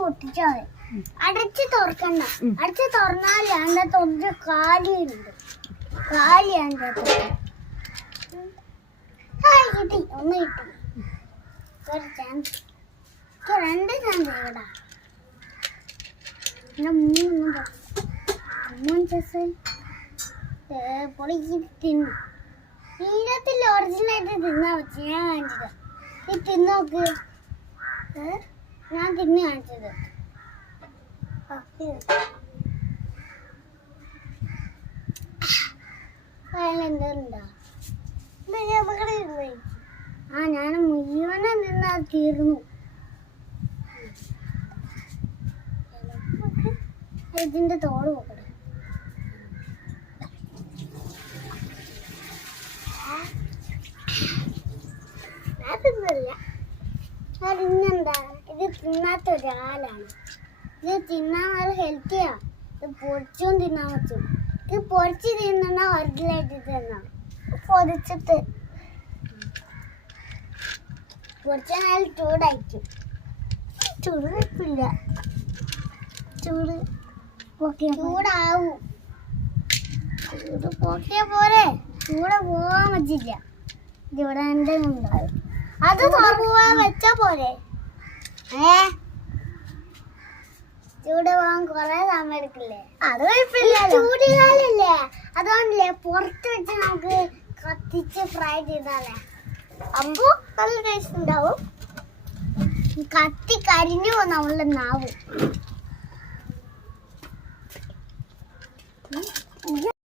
പൊട്ടിച്ചാ അടച്ച് തുറക്കണ്ട. അടച്ച് തുറന്നാല് അതിനകത്ത് ഒന്ന് കാലിയുണ്ട്. കാലി അതിനകത്ത് കിട്ടി. ഒന്ന് കിട്ടി. ഒരു ചാൻസ്. രണ്ട് ചാൻസ് ഇവിടെ. മൂന്ന് ചാൻസ് പൊളിക്ക് തിന്നു. ഇതിനകത്തില്ല ഒറിജിനലായിട്ട് തിന്നാ വെച്ച് ഞാൻ കാണിച്ചത്. നീ തിന്നോക്ക്. ഞാൻ തിന്ന് കാണിച്ചത്. എന്തോണ്ടാ ആ ഞാൻ മുഴുവനെ നിന്ന് അത് തീർന്നു. ഇതിന്റെ തോട് നോക്കട്ടെ. അതൊന്നുമില്ല. അതിന്നെന്താ ഇത് തിന്നാത്ത ഒരാളാണ്. ഇത് തിന്നാൻ നല്ല ഹെൽത്തിയാ. ഇത് പൊരിച്ചും തിന്നാൻ പറ്റും. ഇത് പൊരിച്ച് തിന്നാ ഒറിജിനലായിട്ട് തിന്നാം. പൊരിച്ചിട്ട് പൊരിച്ചാൽ നല്ല ചൂടായിരിക്കും. ചൂട് കുഴപ്പമില്ല. ചൂടാവും. ചൂട് പൊട്ടിയ പോലെ ചൂടെ പോവാൻ പറ്റില്ല. ഇതിവിടെ എൻ്റെ ഉണ്ടാവും. അത് പോവാൻ വെച്ചാ പോലെ. ചൂട് പോവാൻ കൊറേ സമയം എടുക്കില്ലേ? അത് കുഴപ്പമില്ല. ചൂടുകാലല്ലേ, അതുകൊണ്ടല്ലേ പുറത്ത് വെച്ച് നമുക്ക് കത്തിച്ച് ഫ്രൈ ചെയ്താലേ അപ്പൊ നല്ല ടേസ്റ്റ് ഉണ്ടാവും. കത്തി കരിഞ്ഞു പോകും നമ്മളുടെ നാവും.